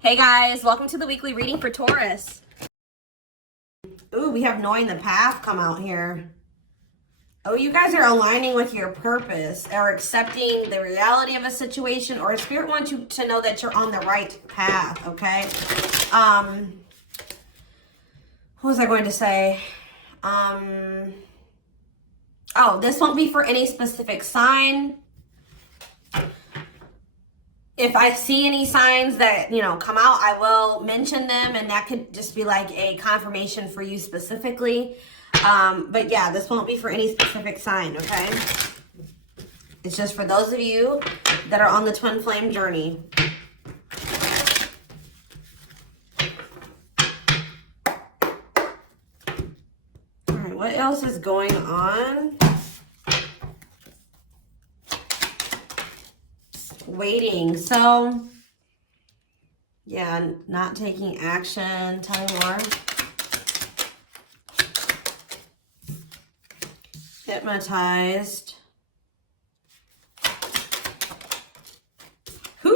Hey guys, welcome to the weekly reading for Taurus. Ooh, we have knowing the path come out here. Oh, you guys are aligning with your purpose or accepting the reality of a situation, or Spirit wants you to know that you're on the right path, okay? What was I going to say? Oh, this won't be for any specific sign. If I see any signs that, come out, I will mention them, and that could just be like a confirmation for you specifically. But yeah, this won't be for any specific sign, okay? It's just for those of you that are on the twin flame journey. All right, what else is going on? Waiting. So, yeah, not taking action. Tell me more. Hypnotized.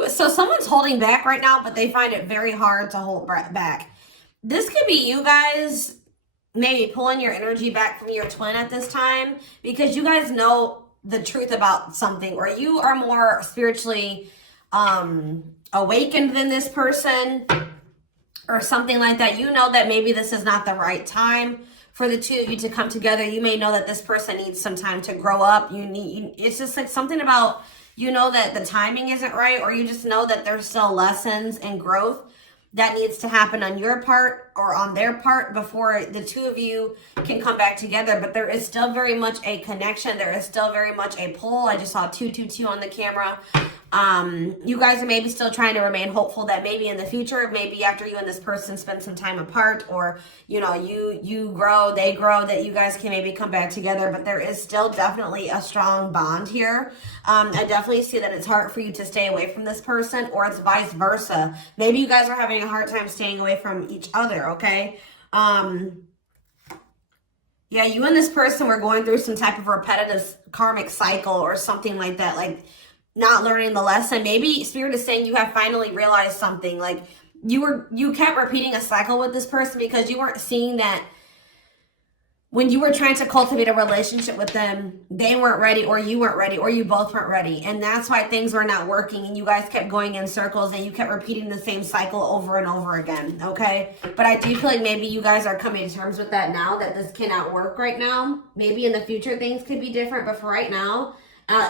So someone's holding back right now, but they find it very hard to hold back. This could be you guys maybe pulling your energy back from your twin at this time, because you guys know the truth about something, or you are more spiritually awakened than this person or something like that. You know that maybe this is not the right time for the two of you to come together. You may know that this person needs some time to grow up. It's just like something about, that the timing isn't right, or you just know that there's still lessons and growth that needs to happen on your part or on their part before the two of you can come back together. But there is still very much a connection. There is still very much a pull. I just saw 222 on the camera. You guys are maybe still trying to remain hopeful that maybe in the future, maybe after you and this person spend some time apart, or, you grow, they grow, that you guys can maybe come back together. But there is still definitely a strong bond here. I definitely see that it's hard for you to stay away from this person, or it's vice versa. Maybe you guys are having a hard time staying away from each other, okay? Yeah, you and this person were going through some type of repetitive karmic cycle or something like that, like not learning the lesson. Maybe Spirit is saying you have finally realized something. Like you kept repeating a cycle with this person because you weren't seeing that when you were trying to cultivate a relationship with them, they weren't ready, or you weren't ready, or you both weren't ready. And that's why things were not working, and you guys kept going in circles, and you kept repeating the same cycle over and over again, okay? But I do feel like maybe you guys are coming to terms with that now, that this cannot work right now. Maybe in the future things could be different, but for right now,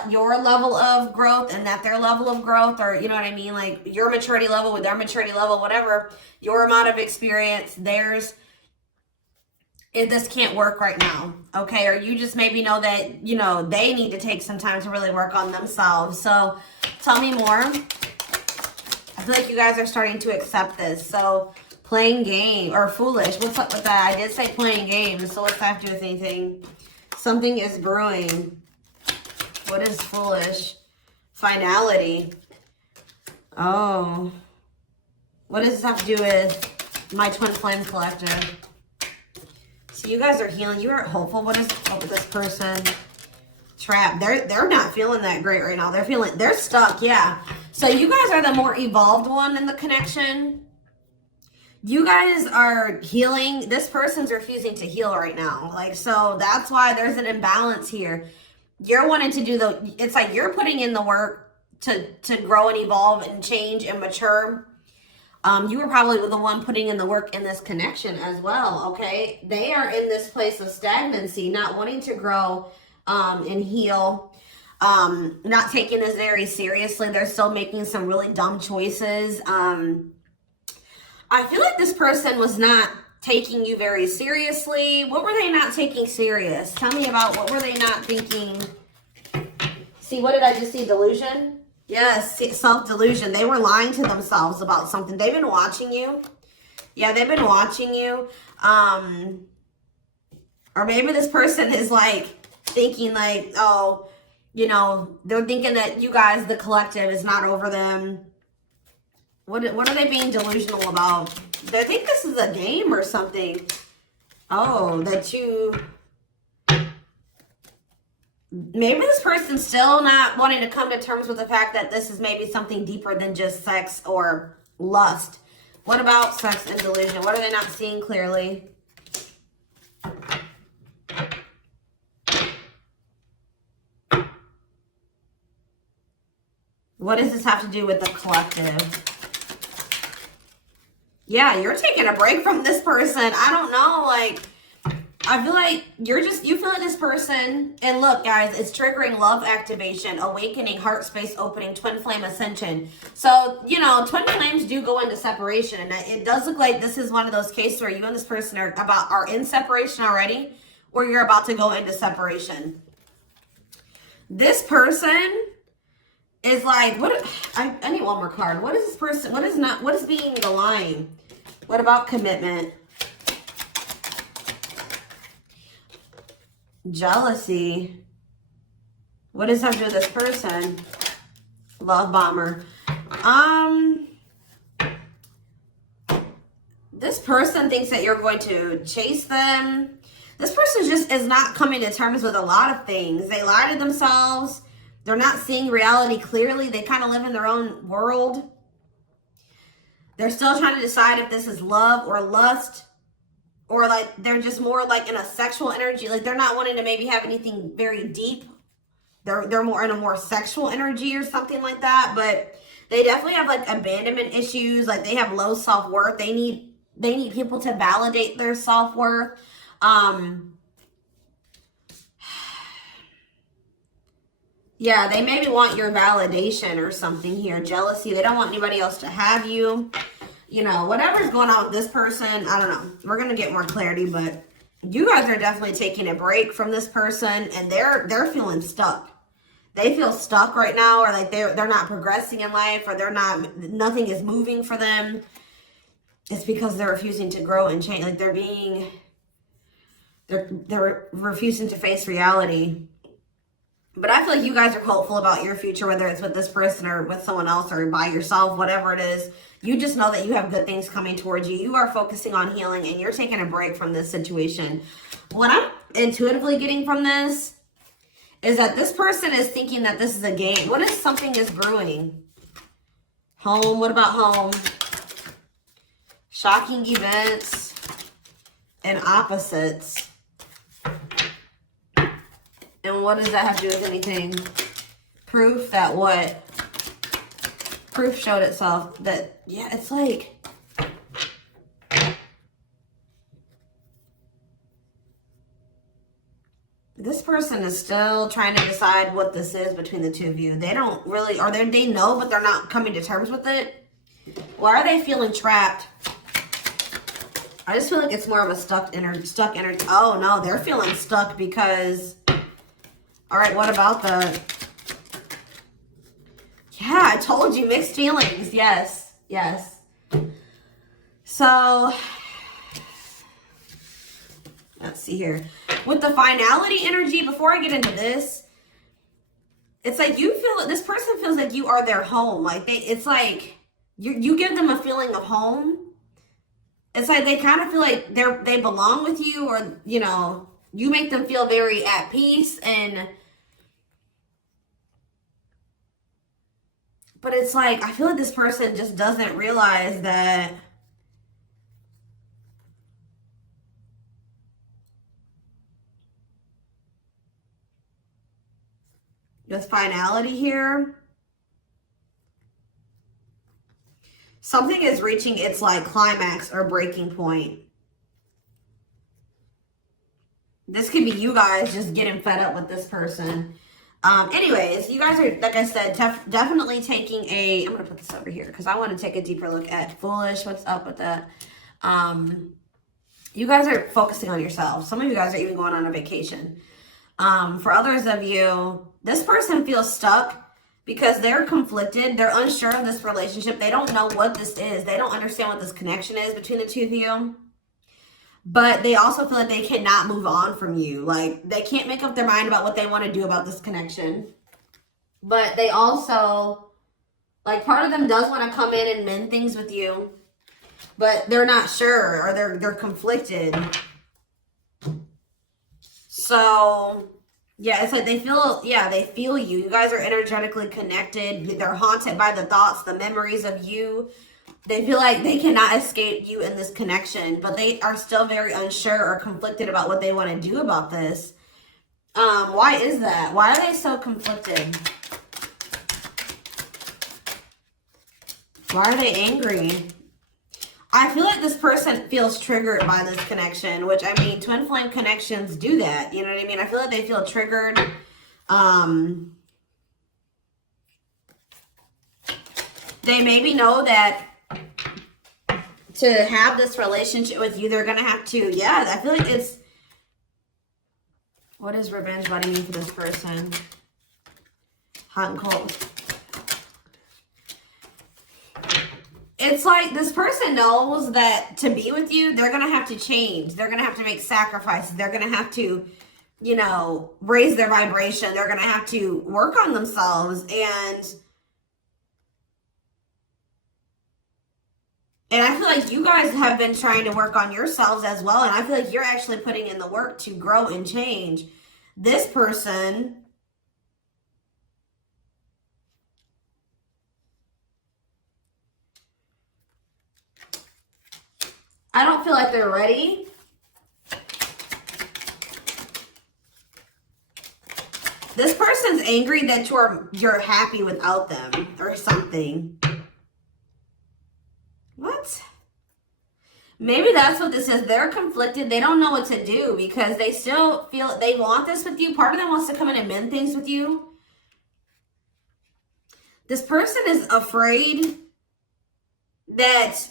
your level of growth and that their level of growth, or you know what I mean, like your maturity level with their maturity level, whatever, your amount of experience, theirs, this can't work right now, okay? Or you just maybe know that, they need to take some time to really work on themselves. So tell me more. I feel like you guys are starting to accept this. So playing game, or foolish, what's up with that? I did say playing games, so what's that have to do with anything? Something is brewing. What is foolish? Finality. Oh. What does this have to do with my twin flame collective? So you guys are healing. You are hopeful. What is up with this person? Trapped. They're not feeling that great right now. They're stuck, yeah. So you guys are the more evolved one in the connection. You guys are healing. This person's refusing to heal right now. So that's why there's an imbalance here. You're wanting to do it's like you're putting in the work to grow and evolve and change and mature. You were probably the one putting in the work in this connection as well, okay? They are in this place of stagnancy, not wanting to grow and heal, not taking this very seriously. They're still making some really dumb choices. I feel like this person was not taking you very seriously. What were they not taking serious? Tell me about what were they not thinking? See, what did I just see? Delusion? Yes, self-delusion. They were lying to themselves about something. They've been watching you. Yeah, they've been watching you. Or maybe this person is thinking oh, they're thinking that you guys, the collective, is not over them. What are they being delusional about? They think this is a game or something. Oh, maybe this person's still not wanting to come to terms with the fact that this is maybe something deeper than just sex or lust. What about sex and delusion? What are they not seeing clearly? What does this have to do with the collective? Yeah, you're taking a break from this person. I don't know, like, I feel like you feel like this person, and look, guys, it's triggering love activation, awakening, heart space opening, twin flame ascension. So, you know, twin flames do go into separation, and it does look like this is one of those cases where you and this person are in separation already, or you're about to go into separation. This person is like, I need one more card. What is this person, what is being the line? What about commitment? Jealousy. What does that have to do with this person? Love bomber. This person thinks that you're going to chase them. This person just is not coming to terms with a lot of things. They lie to themselves. They're not seeing reality clearly. They kind of live in their own world. They're still trying to decide if this is love or lust. Or like they're just more like in a sexual energy. Like they're not wanting to maybe have anything very deep. They're more in a more sexual energy or something like that. But they definitely have like abandonment issues. Like they have low self-worth. They need people to validate their self-worth. Yeah, they maybe want your validation or something here. Jealousy. They don't want anybody else to have you. You know, whatever's going on with this person, I don't know. We're going to get more clarity, but you guys are definitely taking a break from this person, and they're feeling stuck. They feel stuck right now, or like they're not progressing in life, or nothing is moving for them. It's because they're refusing to grow and change. Like they're refusing to face reality. But I feel like you guys are hopeful about your future, whether it's with this person or with someone else or by yourself, whatever it is. You just know that you have good things coming towards you. You are focusing on healing and you're taking a break from this situation. What I'm intuitively getting from this is that this person is thinking that this is a game. What if something is brewing? Home. What about home? Shocking events and opposites. And what does that have to do with anything? Proof that what? Proof showed itself that, yeah, it's like, this person is still trying to decide what this is between the two of you. They don't really, or they know, but they're not coming to terms with it. Why are they feeling trapped? I just feel like it's more of a stuck energy. Oh no, they're feeling stuck because, all right, what about the, yeah, I told you, mixed feelings. Yes, yes. So, let's see here. With the finality energy, before I get into this, it's like you feel, this person feels like you are their home. Like it's like you give them a feeling of home. It's like they kind of feel like they belong with you, or, you know, you make them feel very at peace. But it's like, I feel like this person just doesn't realize that this finality here, something is reaching its like climax or breaking point. This could be you guys just getting fed up with this person. Anyways, you guys are, like I said, definitely taking I'm going to put this over here because I want to take a deeper look at foolish. What's up with that? You guys are focusing on yourself. Some of you guys are even going on a vacation. For others of you, this person feels stuck because they're conflicted. They're unsure of this relationship. They don't know what this is. They don't understand what this connection is between the two of you. But they also feel like they cannot move on from you. Like, they can't make up their mind about what they want to do about this connection. But they also, like, part of them does want to come in and mend things with you. But they're not sure, or they're conflicted. So, yeah, it's like they feel you. You guys are energetically connected. They're haunted by the thoughts, the memories of you They feel like they cannot escape you in this connection, but they are still very unsure or conflicted about what they want to do about this. Why is that? Why are they so conflicted? Why are they angry? I feel like this person feels triggered by this connection, which, I mean, twin flame connections do that. You know what I mean? I feel like they feel triggered. They maybe know that to have this relationship with you, they're going to have to, yeah, I feel like it's, what does revenge body mean for this person? Hot and cold. It's like this person knows that to be with you, they're going to have to change. They're going to have to make sacrifices. They're going to have to, you know, raise their vibration. They're going to have to work on themselves. And I feel like you guys have been trying to work on yourselves as well. And I feel like you're actually putting in the work to grow and change. This person, I don't feel like they're ready. This person's angry that you're happy without them or something. What? Maybe that's what this is. They're conflicted. They don't know what to do because they still feel they want this with you. Part of them wants to come in and mend things with you. This person is afraid that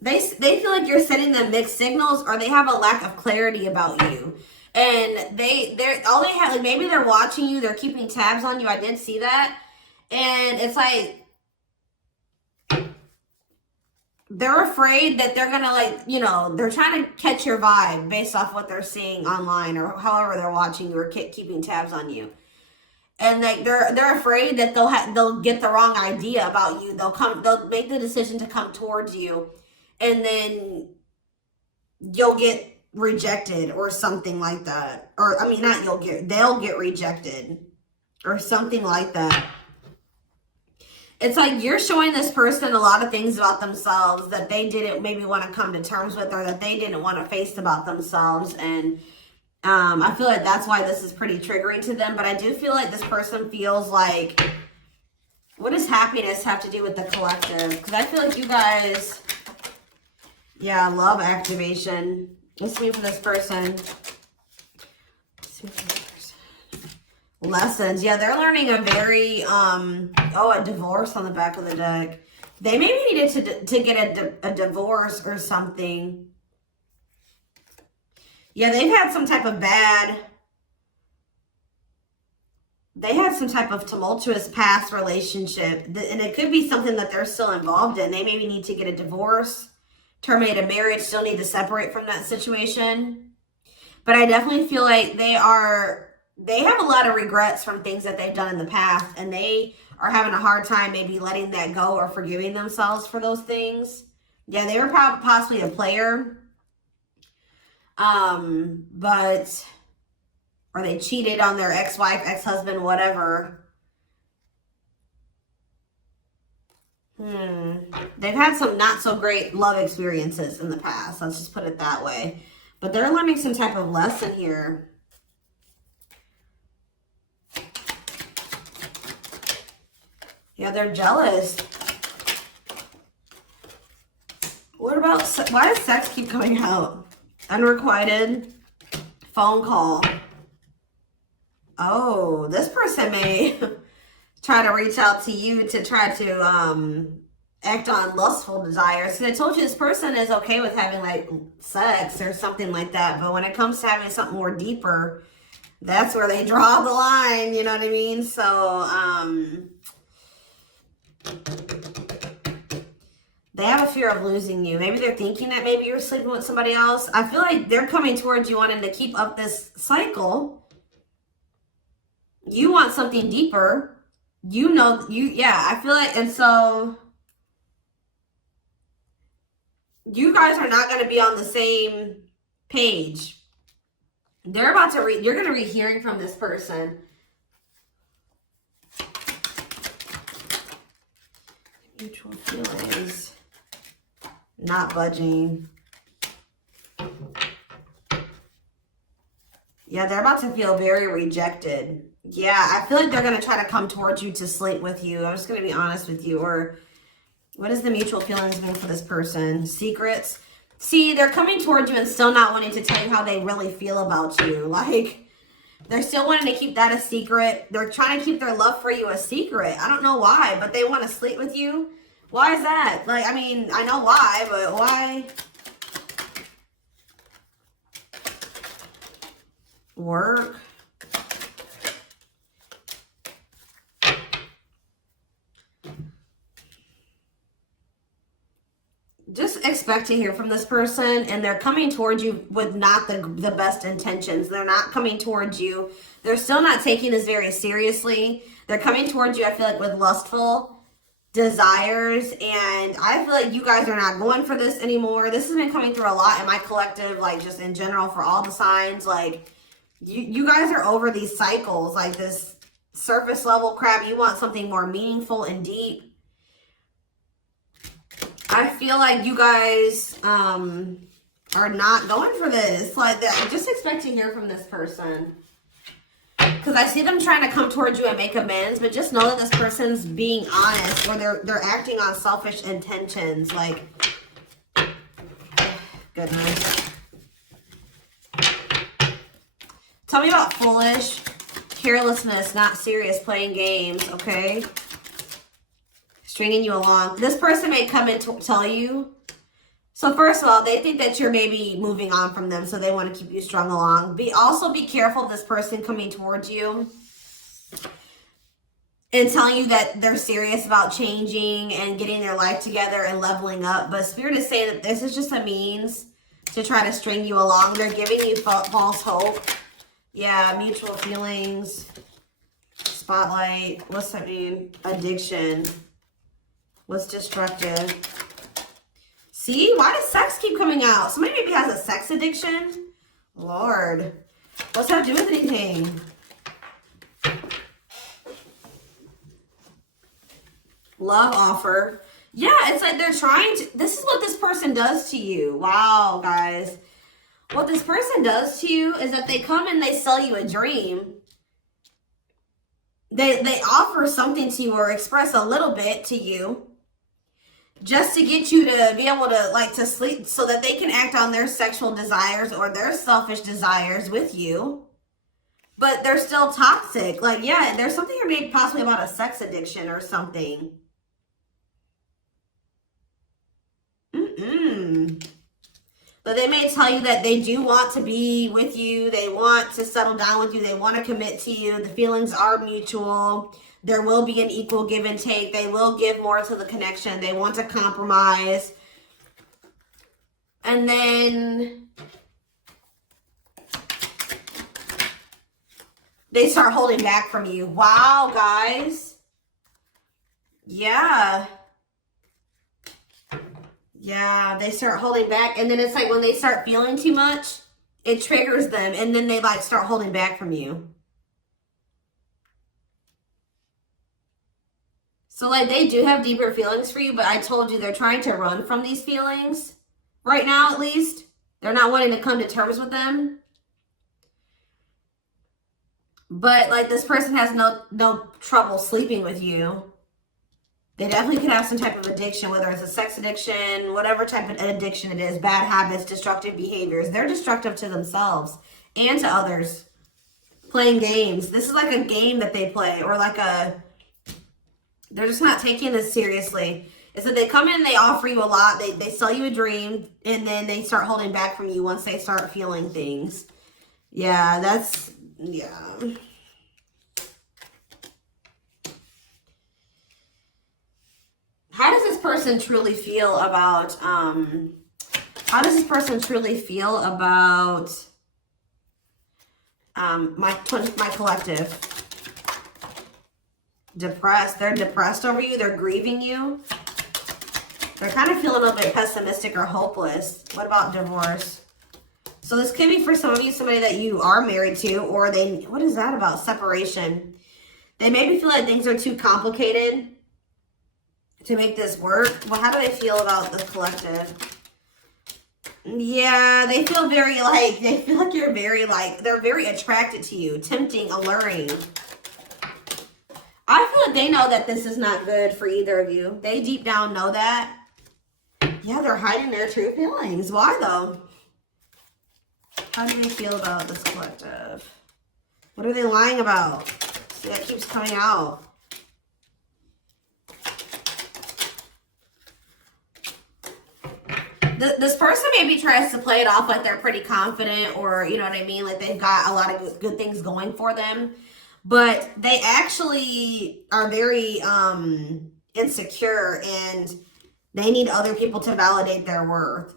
they feel like you're sending them mixed signals, or they have a lack of clarity about you. And they're all they have, like, maybe they're watching you, they're keeping tabs on you. I did see that. And it's like they're afraid that they're gonna, like, you know, they're trying to catch your vibe based off what they're seeing online or however they're watching you or keeping tabs on you. And like they're afraid that they'll get the wrong idea about you. They'll make the decision to come towards you, and then you'll get rejected or something like that. Or I mean, they'll get rejected or something like that. It's like you're showing this person a lot of things about themselves that they didn't maybe want to come to terms with, or that they didn't want to face about themselves. And I feel like that's why this is pretty triggering to them. But I do feel like this person feels like, what does happiness have to do with the collective? Because I feel like you guys, yeah, love activation. What's mean for this person? Lessons. Yeah, they're learning a very, a divorce on the back of the deck. They maybe needed to get a divorce or something. Yeah, they've had some type of they had some type of tumultuous past relationship. And it could be something that they're still involved in. They maybe need to get a divorce, terminate a marriage, still need to separate from that situation. But I definitely feel like they have a lot of regrets from things that they've done in the past. And they are having a hard time maybe letting that go or forgiving themselves for those things. Yeah, they were possibly a player. Or they cheated on their ex-wife, ex-husband, whatever. They've had some not so great love experiences in the past. Let's just put it that way. But they're learning some type of lesson here. Yeah, they're jealous. What about, why does sex keep coming out? Unrequited phone call. Oh, this person may try to reach out to you to try to act on lustful desires. So I told you this person is okay with having like sex or something like that. But when it comes to having something more deeper, that's where they draw the line. You know what I mean? So, they have a fear of losing you. Maybe they're thinking that maybe you're sleeping with somebody else. I feel like they're coming towards you wanting to keep up this cycle. You want something deeper. You know, I feel like, and so you guys are not going to be on the same page. They're about to you're going to be hearing from this person. Mutual feelings. Not budging. Yeah, they're about to feel very rejected. Yeah, I feel like they're going to try to come towards you to sleep with you. I'm just going to be honest with you. Or what is the mutual feelings mean for this person? Secrets. See, they're coming towards you and still not wanting to tell you how they really feel about you. Like, they're still wanting to keep that a secret. They're trying to keep their love for you a secret. I don't know why, but they want to sleep with you. Why is that? Like, I mean, I know why, but why? Work. Just expect to hear from this person, and they're coming towards you with not the best intentions. They're not coming towards you. They're still not taking this very seriously. They're coming towards you, I feel like, with lustful desires, and I feel like you guys are not going for this anymore. This has been coming through a lot in my collective, like just in general for all the signs. Like you guys are over these cycles, like this surface level crap. You want something more meaningful and deep. I feel like you guys are not going for this. Like that. Just expect to hear from this person. Because I see them trying to come towards you and make amends, but just know that this person's being honest, or they're acting on selfish intentions. Like, goodness. Tell me about foolish, carelessness, not serious, playing games, okay? Stringing you along. This person may come and tell you. So first of all, they think that you're maybe moving on from them, so they want to keep you strung along. Also be careful of this person coming towards you and telling you that they're serious about changing and getting their life together and leveling up. But Spirit is saying that this is just a means to try to string you along. They're giving you false hope. Yeah, mutual feelings. Spotlight. What's that mean? Addiction. What's destructive? See, why does sex keep coming out? Somebody maybe has a sex addiction. Lord, what's that do with anything? Love offer. Yeah, it's like they're trying to, this is what this person does to you. Wow, guys. What this person does to you is that they come and they sell you a dream. They offer something to you or express a little bit to you, just to get you to be able to, like, to sleep so that they can act on their sexual desires or their selfish desires with you. But they're still toxic. Like, yeah, there's something here maybe possibly about a sex addiction or something. But they may tell you that they do want to be with you. They want to settle down with you. They want to commit to you. The feelings are mutual. There will be an equal give and take. They will give more to the connection. They want to compromise. And then they start holding back from you. Wow, guys. Yeah. Yeah, they start holding back. And then it's like when they start feeling too much, it triggers them. And then they like start holding back from you. So like they do have deeper feelings for you, but I told you they're trying to run from these feelings. Right now, at least. They're not wanting to come to terms with them. But like this person has no trouble sleeping with you. They definitely could have some type of addiction, whether it's a sex addiction, whatever type of addiction it is, bad habits, destructive behaviors. They're destructive to themselves and to others. Playing games. This is like a game that they play, or like they're just not taking this seriously. It's that they come in and they offer you a lot. They sell you a dream, and then they start holding back from you once they start feeling things. Yeah, yeah. How does this person truly feel about, my collective? Depressed. They're depressed over you. They're grieving you. They're kind of feeling a little bit pessimistic or hopeless. What about divorce? So this could be for some of you, somebody that you are married to, or what is that about? Separation. They maybe feel like things are too complicated to make this work. Well, how do they feel about the collective? Yeah, they feel very like, they feel like you're very like, they're very attracted to you, tempting, alluring. I feel like they know that this is not good for either of you. They deep down know that. Yeah, they're hiding their true feelings. Why though? How do they feel about this collective? What are they lying about? See, that keeps coming out. This person maybe tries to play it off like they're pretty confident, or you know what I mean, like they've got a lot of good things going for them, but they actually are very insecure, and they need other people to validate their worth.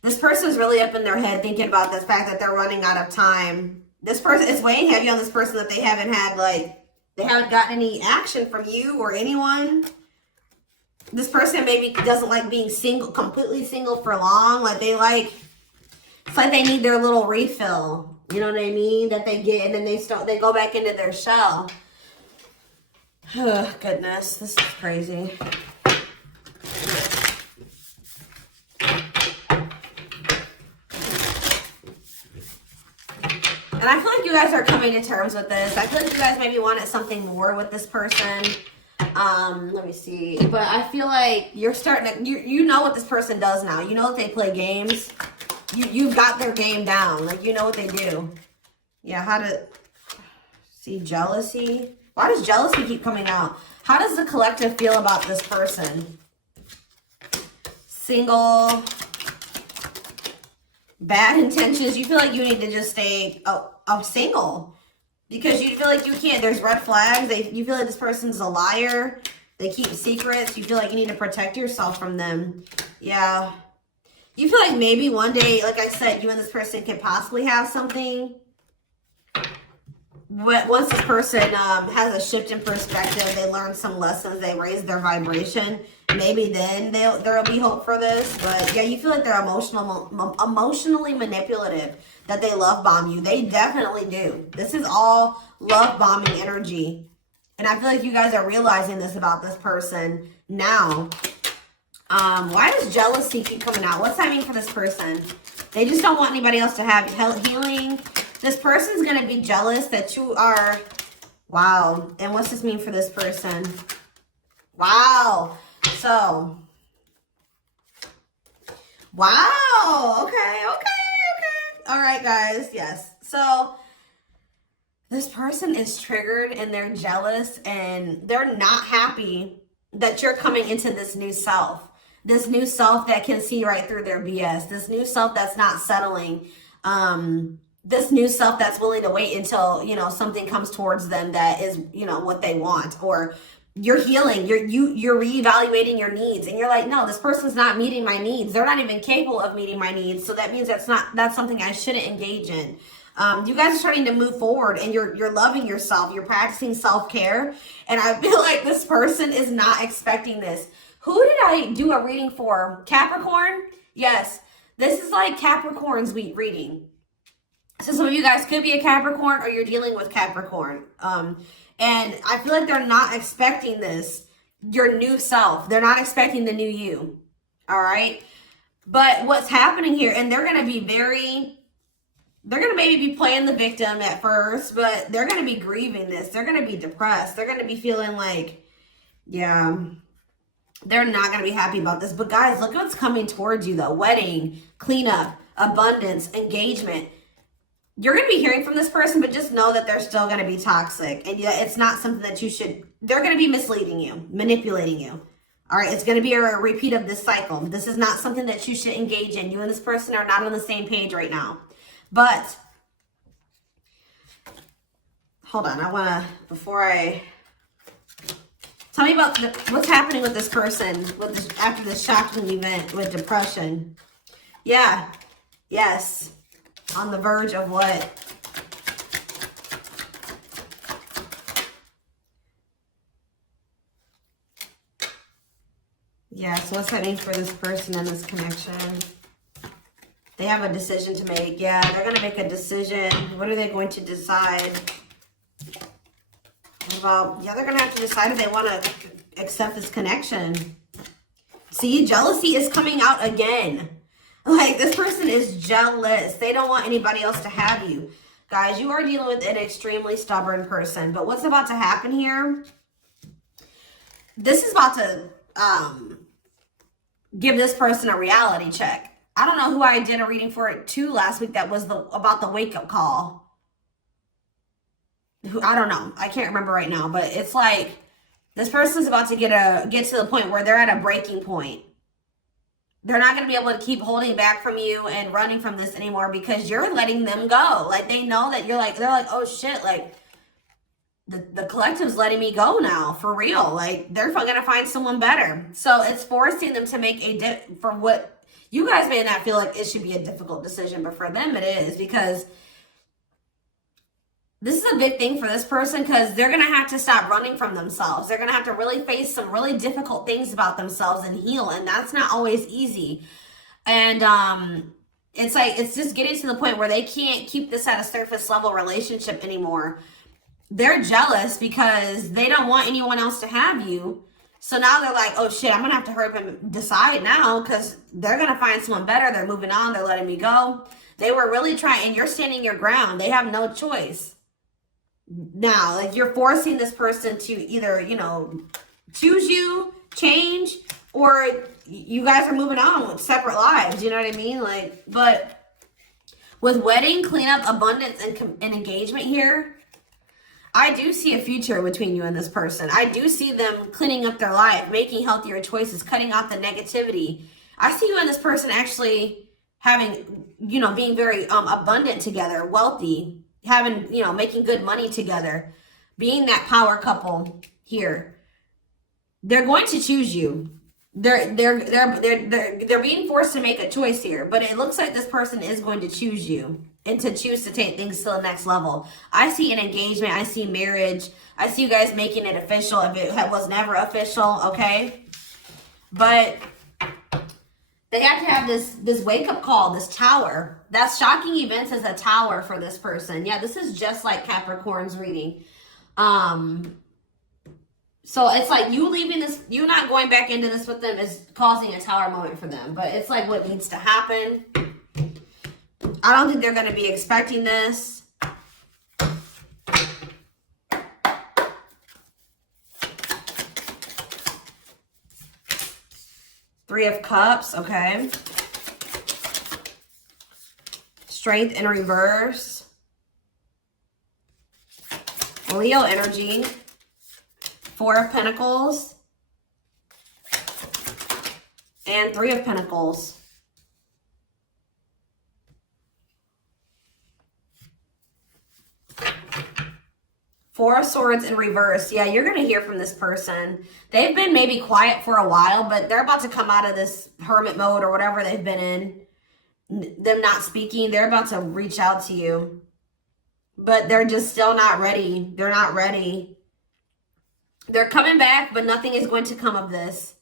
This person's really up in their head thinking about the fact that they're running out of time. This person is weighing heavy on this person that they haven't had, like, they haven't gotten any action from you or anyone. This person maybe doesn't like being single, completely single for long. Like they like, it's like they need their little refill. You know what I mean? That they get, and then they go back into their shell. Oh, goodness, this is crazy. And I feel like you guys are coming to terms with this. I feel like you guys maybe wanted something more with this person. Let me see. But I feel like you're starting to, you know what this person does now. You know that they play games. You've got their game down. Like, you know what they do. Yeah, how to see jealousy. Why does jealousy keep coming out? How does the collective feel about this person? Single. Bad intentions. You feel like you need to just stay single. Because you feel like you can't, there's red flags. You feel like this person's a liar. They keep secrets. You feel like you need to protect yourself from them. Yeah. You feel like maybe one day, like I said, you and this person could possibly have something. But once this person has a shift in perspective, they learn some lessons, they raise their vibration, maybe then there'll be hope for this. But yeah, you feel like they're emotionally manipulative, that they love bomb you. They definitely do. This is all love bombing energy. And I feel like you guys are realizing this about this person now. Why does jealousy keep coming out? What's that mean for this person? They just don't want anybody else to have healing. This person's going to be jealous that you are, wow. And what's this mean for this person? Wow. So, wow. Okay. All right, guys. Yes. So, this person is triggered and they're jealous and they're not happy that you're coming into this new self. This new self that can see right through their BS. This new self that's not settling. This new self that's willing to wait until, you know, something comes towards them that is, you know, what they want. Or you're healing, you're reevaluating your needs, and you're like, no, this person's not meeting my needs. They're not even capable of meeting my needs. So that means that's something I shouldn't engage in. You guys are starting to move forward, and you're loving yourself. You're practicing self-care. And I feel like this person is not expecting this. Who did I do a reading for? Capricorn? Yes. This is like Capricorn's reading. So some of you guys could be a Capricorn, or you're dealing with Capricorn. And I feel like they're not expecting this, your new self. They're not expecting the new you. All right. But what's happening here, and they're going to be they're going to maybe be playing the victim at first, but they're going to be grieving this. They're going to be depressed. They're going to be feeling like, yeah, they're not going to be happy about this. But guys, look what's coming towards you though. Wedding, cleanup, abundance, engagement. You're going to be hearing from this person, but just know that they're still going to be toxic. And yeah, it's not something that you should, they're going to be misleading you, manipulating you. All right, it's going to be a repeat of this cycle. This is not something that you should engage in. You and this person are not on the same page right now. But, hold on, I want to, before I, tell me about what's happening with this person with this, after this shocking event with depression. Yeah, yes. On the verge of what? Yeah, so what's that mean for this person and this connection? They have a decision to make. Yeah, they're going to make a decision. What are they going to decide? What about, yeah, they're going to have to decide if they want to accept this connection. See, jealousy is coming out again. Like, this person is jealous. They don't want anybody else to have you. Guys, you are dealing with an extremely stubborn person. But what's about to happen here? This is about to give this person a reality check. I don't know who I did a reading for it too last week that was about the wake-up call. I don't know. I can't remember right now. But it's like this person's about to get to the point where they're at a breaking point. They're not going to be able to keep holding back from you and running from this anymore because you're letting them go. Like, they know that you're like, they're like, oh shit, like, the collective's letting me go now, for real. Like, they're going to find someone better. So it's forcing them to make for what you guys may not feel like it should be a difficult decision, but for them it is, because this is a big thing for this person, because they're going to have to stop running from themselves. They're going to have to really face some really difficult things about themselves and heal. And that's not always easy. And it's like, it's just getting to the point where they can't keep this at a surface level relationship anymore. They're jealous because they don't want anyone else to have you. So now they're like, oh shit, I'm going to have to hurry up and decide now, because they're going to find someone better. They're moving on. They're letting me go. They were really trying, and you're standing your ground. They have no choice. Now, like, you're forcing this person to either, you know, choose you, change, or you guys are moving on with separate lives. You know what I mean? Like, but with wedding, cleanup, abundance, and engagement here, I do see a future between you and this person. I do see them cleaning up their life, making healthier choices, cutting out the negativity. I see you and this person actually having, you know, being very abundant together, wealthy, having, you know, making good money together, being that power couple here. They're going to choose you. They're being forced to make a choice here, but it looks like this person is going to choose you and to choose to take things to the next level. I see an engagement. I see marriage. I see you guys making it official if it was never official, okay? But they have to have this wake-up call, this tower. That's shocking events as a tower for this person. Yeah, this is just like Capricorn's reading. So it's like you leaving this, you not going back into this with them is causing a tower moment for them. But it's like what needs to happen. I don't think they're going to be expecting this. Three of Cups, okay. Strength in reverse. Leo energy. Four of Pentacles. And Three of Pentacles. Four of Swords in reverse. Yeah, you're going to hear from this person. They've been maybe quiet for a while, but they're about to come out of this hermit mode or whatever they've been in. Them not speaking. They're about to reach out to you. But they're just still not ready. They're not ready. They're coming back, but nothing is going to come of this.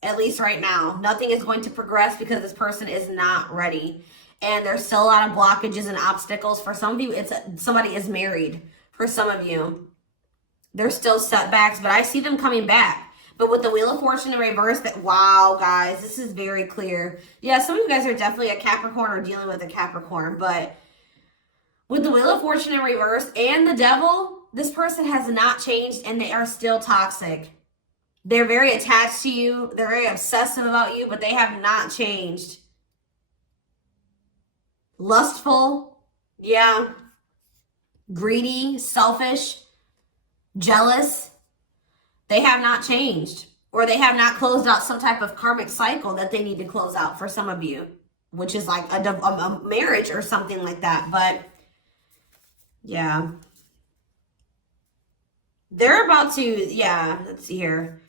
At least right now. Nothing is going to progress because this person is not ready. And there's still a lot of blockages and obstacles. For some of you, somebody is married. For some of you, there's still setbacks, but I see them coming back. But with the Wheel of Fortune in reverse, wow, guys, this is very clear. Yeah, some of you guys are definitely a Capricorn or dealing with a Capricorn, but with the Wheel of Fortune in reverse and the Devil, this person has not changed and they are still toxic. They're very attached to you. They're very obsessive about you, but they have not changed. Lustful, yeah. Greedy, selfish, jealous. They have not changed, or they have not closed out some type of karmic cycle that they need to close out for some of you, which is like a marriage or something like that. But yeah, they're about to, yeah, let's see here.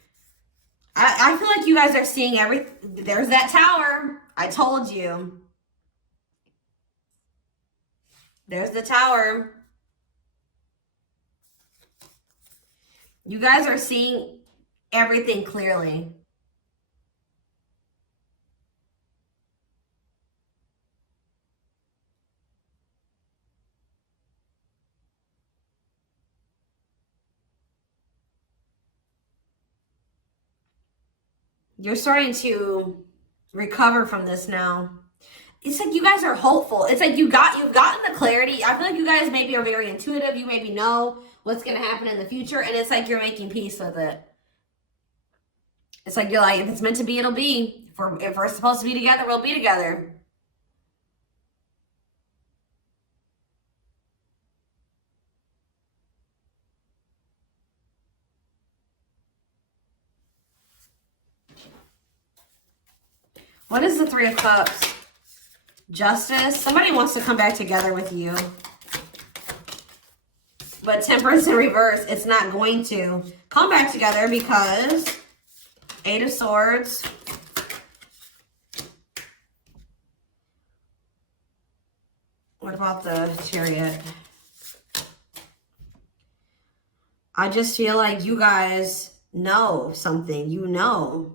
I feel like you guys are seeing everything. There's that tower. I told you. There's the tower. You guys are seeing everything clearly. You're starting to recover from this now. It's like you guys are hopeful. It's like you've gotten the clarity. I feel like you guys maybe are very intuitive. You maybe know what's going to happen in the future. And it's like you're making peace with it. It's like you're like, if it's meant to be, it'll be. If we're supposed to be together, we'll be together. What is the Three of Cups? Justice. Somebody wants to come back together with you. But Temperance in reverse, it's not going to come back together because Eight of Swords. What about the Chariot? I just feel like you guys know something. You know.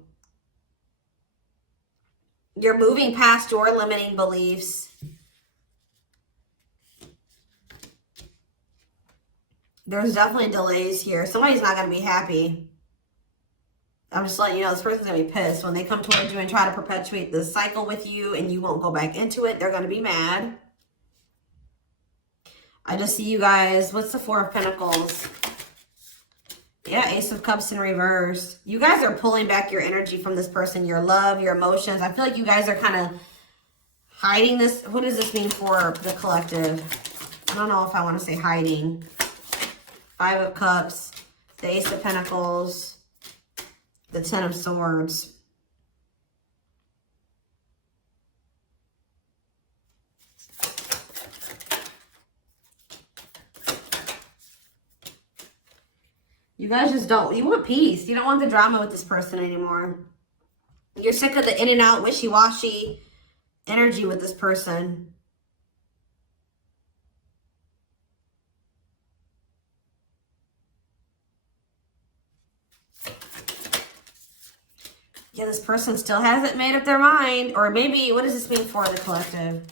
You're moving past your limiting beliefs. There's definitely delays here. Somebody's not going to be happy. I'm just letting you know this person's going to be pissed. When they come towards you and try to perpetuate this cycle with you and you won't go back into it, they're going to be mad. I just see you guys. What's the Four of Pentacles? Yeah, Ace of Cups in reverse. You guys are pulling back your energy from this person, your love, your emotions. I feel like you guys are kind of hiding this. What does this mean for the collective? I don't know if I want to say hiding. Five of Cups, the Ace of Pentacles, the Ten of Swords. You guys just don't, you want peace. You don't want the drama with this person anymore. You're sick of the in and out, wishy-washy energy with this person. Yeah, this person still hasn't made up their mind. Or maybe, what does this mean for the collective?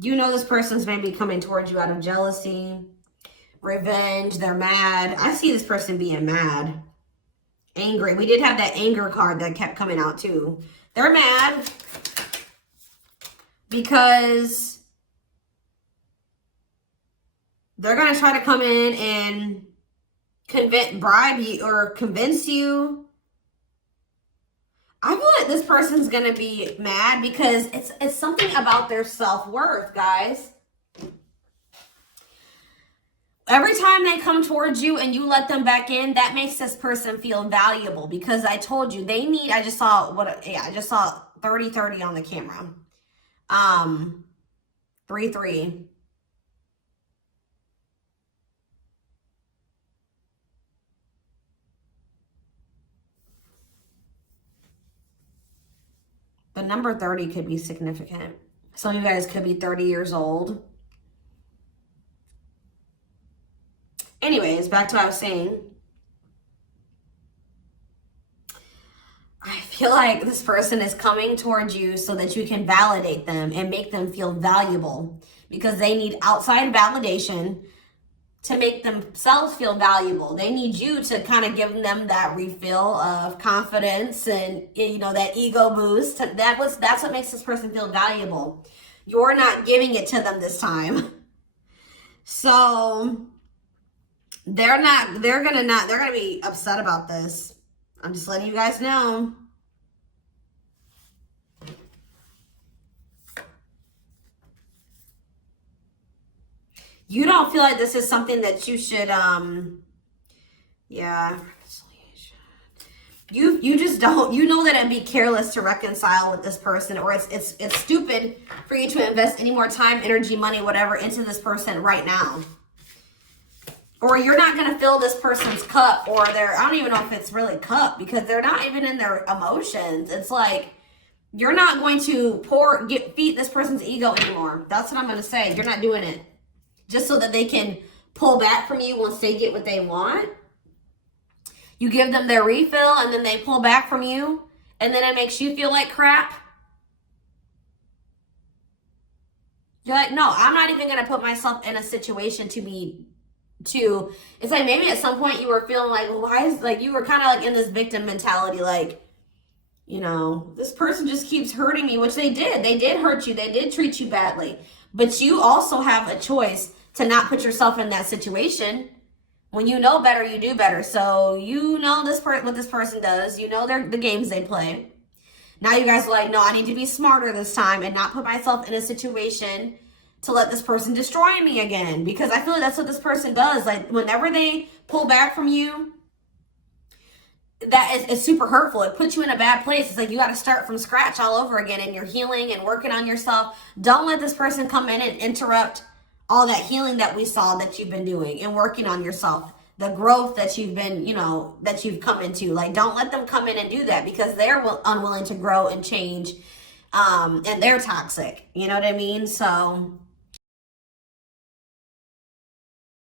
You know this person's maybe coming towards you out of jealousy, revenge. They're mad. I see this person being mad, angry. We did have that anger card that kept coming out too. They're mad because they're going to try to come in and bribe you or convince you. I feel like this person's going to be mad because it's something about their self-worth, guys. Every time they come towards you and you let them back in, that makes this person feel valuable because I told you they need, I just saw 30-30 on the camera. 3-3. The number 30 could be significant. Some of you guys could be 30 years old. Anyways, back to what I was saying. I feel like this person is coming towards you so that you can validate them and make them feel valuable because they need outside validation to make themselves feel valuable. They need you to kind of give them that refill of confidence and, you know, that ego boost. That's what makes this person feel valuable. You're not giving it to them this time. So they're gonna be upset about this. I'm just letting you guys know. You don't feel like this is something that you should, yeah. You just don't, you know that it'd be careless to reconcile with this person, or it's stupid for you to invest any more time, energy, money, whatever, into this person right now. Or you're not going to fill this person's cup, or I don't even know if it's really cup, because they're not even in their emotions. It's like, you're not going to feed this person's ego anymore. That's what I'm going to say. You're not doing it. Just so that they can pull back from you once they get what they want. You give them their refill and then they pull back from you. And then it makes you feel like crap. You're like, no, I'm not even going to put myself in a situation to, it's like maybe at some point you were feeling like, well, why is, like, you were kind of like in this victim mentality, like, you know, this person just keeps hurting me, which they did hurt you, they did treat you badly, but you also have a choice to not put yourself in that situation. When you know better, you do better. So you know what this person does, you know the games they play. Now you guys are like, no, I need to be smarter this time and not put myself in a situation to let this person destroy me again. Because I feel like that's what this person does. Like, whenever they pull back from you, that is super hurtful. It puts you in a bad place. It's like you got to start from scratch all over again, and you're healing and working on yourself. Don't let this person come in and interrupt all that healing that we saw that you've been doing and working on yourself. The growth that you've been, you know, that you've come into. Like, don't let them come in and do that, because they're unwilling to grow and change. And they're toxic. You know what I mean? So